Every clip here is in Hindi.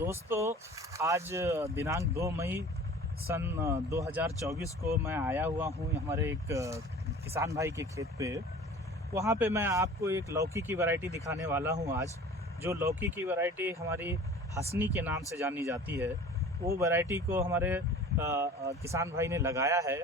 दोस्तों, आज दिनांक 2 मई सन 2024 को मैं आया हुआ हूँ हमारे एक किसान भाई के खेत पे। वहाँ पे मैं आपको एक लौकी की वैरायटी दिखाने वाला हूँ आज। जो लौकी की वैरायटी हमारी हसनी के नाम से जानी जाती है, वो वैरायटी को हमारे किसान भाई ने लगाया है।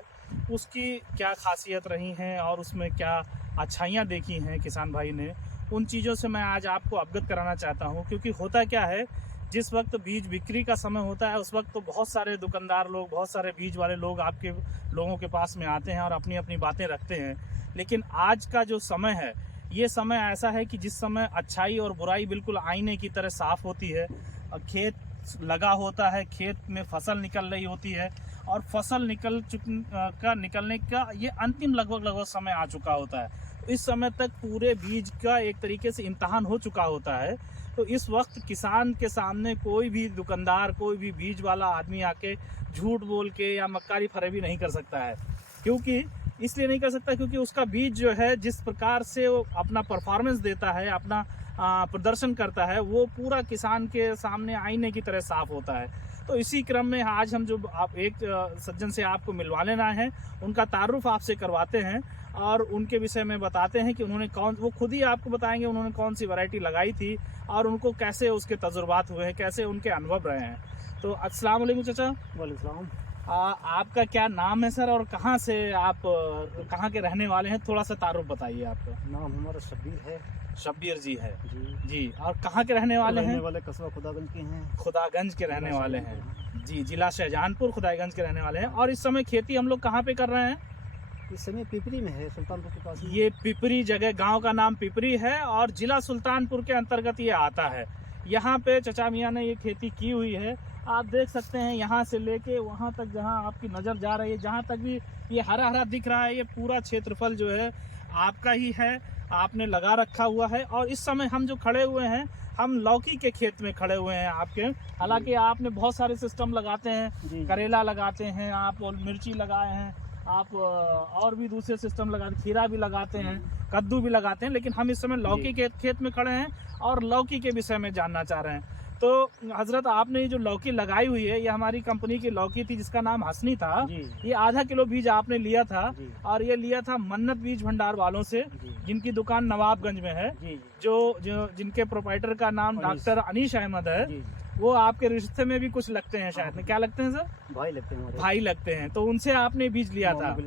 उसकी क्या खासियत रही हैं और उसमें क्या अच्छाइयाँ देखी हैं किसान भाई ने, उन चीज़ों से मैं आज आपको अवगत कराना चाहता हूँ। क्योंकि होता क्या है, जिस वक्त बीज बिक्री का समय होता है उस वक्त तो बहुत सारे दुकानदार लोग, बहुत सारे बीज वाले लोग आपके लोगों के पास में आते हैं और अपनी अपनी बातें रखते हैं। लेकिन आज का जो समय है, ये समय ऐसा है कि जिस समय अच्छाई और बुराई बिल्कुल आईने की तरह साफ होती है। खेत लगा होता है, खेत में फसल निकल रही होती है और फसल निकलने का ये अंतिम लगभग समय आ चुका होता है। इस समय तक पूरे बीज का एक तरीके से इम्तहान हो चुका होता है। तो इस वक्त किसान के सामने कोई भी दुकानदार, कोई भी बीज वाला आदमी आके झूठ बोल के या मक्कारी फरेबी नहीं कर सकता है। क्योंकि इसलिए नहीं कर सकता क्योंकि उसका बीज जो है, जिस प्रकार से वो अपना परफॉर्मेंस देता है, अपना प्रदर्शन करता है, वो पूरा किसान के सामने आईने की तरह साफ होता है। तो इसी क्रम में आज हम जो आप एक सज्जन से आपको मिलवाने आए हैं, उनका तारुफ आपसे करवाते हैं और उनके विषय में बताते हैं कि उन्होंने वो खुद ही आपको बताएंगे उन्होंने कौन सी वैरायटी लगाई थी और उनको कैसे उसके तजुर्बात हुए हैं, कैसे उनके अनुभव रहे हैं। तो अस्सलाम वालेकुम चाचा। वालेकुम। आपका क्या नाम है सर और कहाँ से आप कहाँ के रहने वाले हैं? थोड़ा सा तारुफ बताइए आपका। नाम हमारा शब्बीर है। शब्बीर जी है जी। और कहाँ के रहने वाले हैं? कस्बा खुदागंज के हैं। खुदागंज के रहने वाले हैं जी, जिला शाहजहानपुर, खुदागंज के रहने वाले हैं। और इस समय खेती हम लोग कहाँ पे कर रहे हैं? इस समय पिपरी में है, सुल्तानपुर के पास। ये पिपरी जगह, गांव का नाम पिपरी है और जिला सुल्तानपुर के अंतर्गत ये आता है। यहाँ पे चचा मियाँ ने ये खेती की हुई है। आप देख सकते हैं यहाँ से लेके वहाँ तक जहाँ आपकी नज़र जा रही है, जहाँ तक भी ये हरा हरा दिख रहा है, ये पूरा क्षेत्रफल जो है आपका ही है, आपने लगा रखा हुआ है। और इस समय हम जो खड़े हुए हैं, हम लौकी के खेत में खड़े हुए हैं आपके। हालांकि आपने बहुत सारे सिस्टम लगाते हैं, करेला लगाते हैं आप, और मिर्ची लगाए हैं आप, और भी दूसरे सिस्टम लगाते, खीरा भी लगाते हैं, कद्दू भी लगाते हैं। लेकिन हम इस समय लौकी के खेत में खड़े हैं और लौकी के विषय में जानना चाह रहे हैं। तो हजरत, आपने ये जो लौकी लगाई हुई है, ये हमारी कंपनी की लौकी थी जिसका नाम हसनी था। ये आधा किलो बीज आपने लिया था और ये लिया था मन्नत बीज भंडार वालों से, जिनकी दुकान नवाबगंज में है। जो जिनके प्रोप्राइटर का नाम डॉक्टर अनीश अहमद है। वो आपके रिश्ते में भी कुछ लगते हैं शायद। क्या लगते हैं सर? भाई लगते हैं। भाई लगते हैं। तो उनसे आपने बीज लिया था?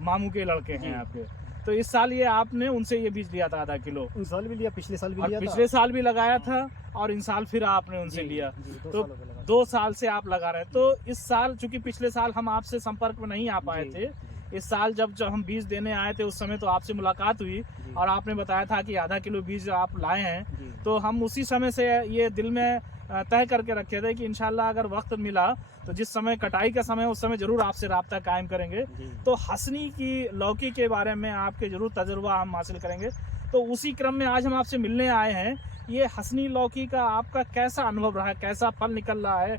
मामू के लड़के हैं आपके। तो इस साल ये आपने उनसे ये बीज लिया था आधा किलो? इस साल भी लिया, पिछले साल भी लिया, पिछले साल भी लगाया था और इन साल फिर आपने उनसे लिया। तो 2 साल से आप लगा रहे हैं। तो इस साल, चूंकि पिछले साल हम आपसे संपर्क में नहीं आ पाए थे, इस साल जब हम बीज देने आए थे उस समय तो आपसे मुलाकात हुई और आपने बताया था कि आधा किलो बीज आप लाए हैं। तो हम उसी समय से ये दिल में तय करके रखे थे कि इंशाल्लाह अगर वक्त मिला तो जिस समय कटाई का समय उस समय जरूर आपसे राब्ता कायम करेंगे। तो हसनी की लौकी के बारे में आपके जरूर तजुर्बा हम हासिल करेंगे। तो उसी क्रम में आज हम आपसे मिलने आए हैं। ये हसनी लौकी का आपका कैसा अनुभव रहा है, कैसा फल निकल रहा है,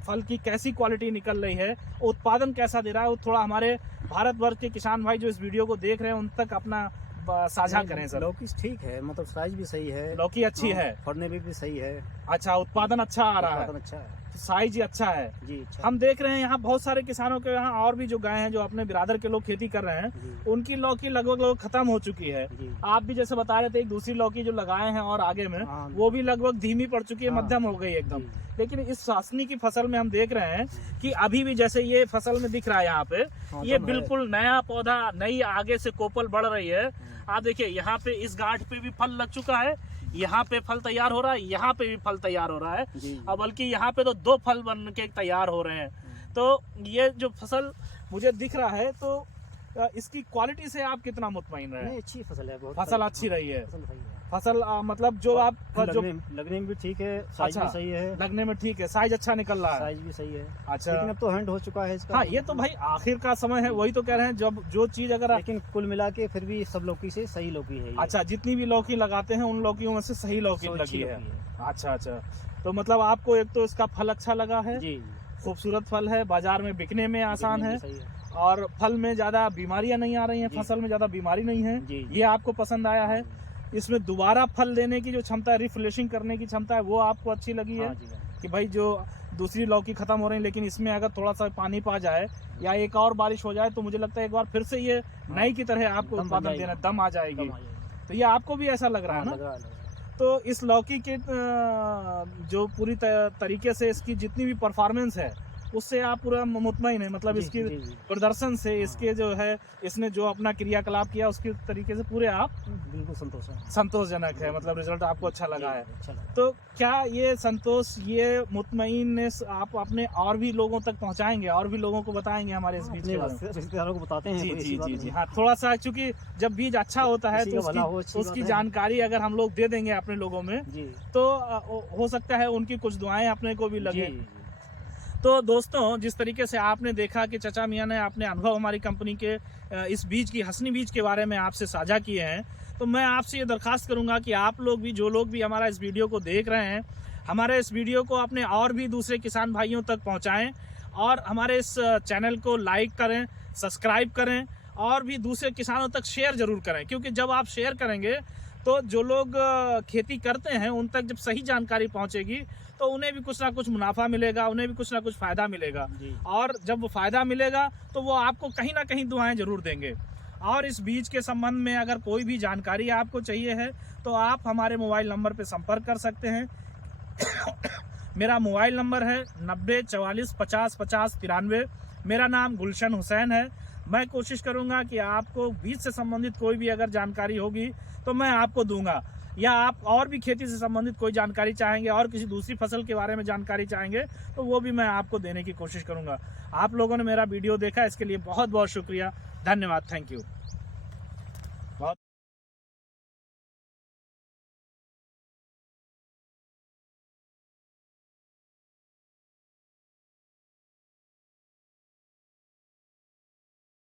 फल की कैसी क्वालिटी निकल रही है, उत्पादन कैसा दे रहा है, वो थोड़ा हमारे भारतवर्ष के किसान भाई जो इस वीडियो को देख रहे हैं उन तक अपना साझा करें सर। लौकी ठीक है, मतलब साइज भी सही है, लौकी अच्छी है, फड़ने में भी सही है। अच्छा, उत्पादन अच्छा आ रहा है, अच्छा है, साइज अच्छा है जी। अच्छा। हम देख रहे हैं यहाँ बहुत सारे किसानों के यहाँ और भी जो गाय हैं, जो अपने बिरादर के लोग खेती कर रहे हैं, उनकी लौकी लगभग खत्म हो चुकी है। आप भी जैसे बता रहे थे, एक दूसरी लौकी जो लगाए हैं और आगे में वो भी लगभग धीमी पड़ चुकी है, मध्यम हो गई एकदम। लेकिन इस हसनी की फसल में हम देख रहे हैं कि अभी भी जैसे ये फसल में दिख रहा है यहाँ पे, ये बिल्कुल नया पौधा, नई आगे से कोपल बढ़ रही है। आप देखिए यहाँ पे इस गांठ पे भी फल लग चुका है, यहाँ पे फल तैयार हो रहा है, यहाँ पे भी फल तैयार हो रहा है, और बल्कि यहाँ पे तो 2 फल बन के तैयार हो रहे हैं। तो ये जो फसल मुझे दिख रहा है, तो इसकी क्वालिटी से आप कितना मुतमईन रहे? अच्छी फसल है, बहुत फसल अच्छी रही है। फसल मतलब जो आप लगने में भी ठीक है, साइज भी सही है, लगने में ठीक है, साइज अच्छा निकल रहा है, साइज भी सही है। अच्छा, लेकिन अब तो हैंड हो चुका है इसका। हाँ, ये तो भाई आखिर का समय है, वही तो कह रहे हैं जब जो चीज अगर। लेकिन कुल मिला के फिर भी सब लौकी से सही लौकी है। अच्छा, जितनी भी लौकी लगाते हैं उन लौकियों में से सही लौकी लगी है। अच्छा, तो मतलब आपको एक तो इसका फल अच्छा लगा है जी, खूबसूरत फल है, बाजार में बिकने में आसान है, और फल में ज्यादा बीमारियां नहीं आ रही हैं, फसल में ज्यादा बीमारी नहीं है, ये आपको पसंद आया है। इसमें दोबारा फल देने की जो क्षमता है, रिफ्लेशिंग करने की क्षमता है, वो आपको अच्छी लगी है। कि भाई जो दूसरी लौकी खत्म हो रही है, लेकिन इसमें अगर थोड़ा सा पानी पा जाए या एक और बारिश हो जाए तो मुझे लगता है एक बार फिर से ये नई की तरह आपको दम बन उत्पादन जाएगी। देना, दम आ जाएगी। कम आ जाएगी। तो ये आपको भी ऐसा लग रहा है हाँ, ना? लग रहा है। तो इस लौकी के जो पूरी तरीके से इसकी जितनी भी परफॉर्मेंस है उससे आप पूरा मुतमईन है, मतलब जी, इसकी जी, जी। प्रदर्शन से, हाँ। इसके जो है इसने जो अपना क्रियाकलाप किया उसके तरीके से पूरे आप बिल्कुल संतोष है। संतोषजनक है, मतलब रिजल्ट आपको अच्छा लगा है। जी, अच्छा लगा। तो क्या ये संतोष, ये मुतमईननेस आप अपने और भी लोगों तक पहुंचाएंगे, और भी लोगों को बताएंगे हमारे इस बीज अपने के बारे में? रिश्तेदारों को बताते हैं, जी कोई जी ऐसी बात जी जी नहीं। हाँ, थोड़ा सा, क्योंकि जब बीज अच्छा होता है किसी तो का भला हो, अच्छी उसकी बात है। जानकारी अगर हम लोग दे देंगे अपने लोगों में जी, तो हो सकता है उनकी कुछ दुआएं अपने को भी लगे। जी, तो दोस्तों, जिस तरीके से आपने देखा कि चचा मियाँ ने अपने अनुभव हमारी कंपनी के इस बीज की, हसनी बीज के बारे में आपसे साझा किए हैं, तो मैं आपसे ये दरखास्त करूंगा कि आप लोग भी, जो लोग भी हमारा इस वीडियो को देख रहे हैं, हमारे इस वीडियो को अपने और भी दूसरे किसान भाइयों तक पहुंचाएं और हमारे इस चैनल को लाइक करें, सब्सक्राइब करें और भी दूसरे किसानों तक शेयर जरूर करें, क्योंकि जब आप शेयर करेंगे तो जो लोग खेती करते हैं उन तक जब सही जानकारी पहुंचेगी तो उन्हें भी कुछ ना कुछ मुनाफा मिलेगा, उन्हें भी कुछ ना कुछ फ़ायदा मिलेगा। जी। और जब वो फ़ायदा मिलेगा तो वो आपको कहीं ना कहीं दुआएं जरूर देंगे। और इस बीज के संबंध में अगर कोई भी जानकारी आपको चाहिए है तो आप हमारे मोबाइल नंबर पर संपर्क कर सकते हैं। मेरा मोबाइल नंबर है 90 44 50 50 93। मेरा नाम गुलशन हुसैन है। मैं कोशिश करूंगा कि आपको बीज से संबंधित कोई भी अगर जानकारी होगी तो मैं आपको दूंगा, या आप और भी खेती से संबंधित कोई जानकारी चाहेंगे और किसी दूसरी फसल के बारे में जानकारी चाहेंगे तो वो भी मैं आपको देने की कोशिश करूंगा। आप लोगों ने मेरा वीडियो देखा, इसके लिए बहुत बहुत शुक्रिया, धन्यवाद, थैंक यू।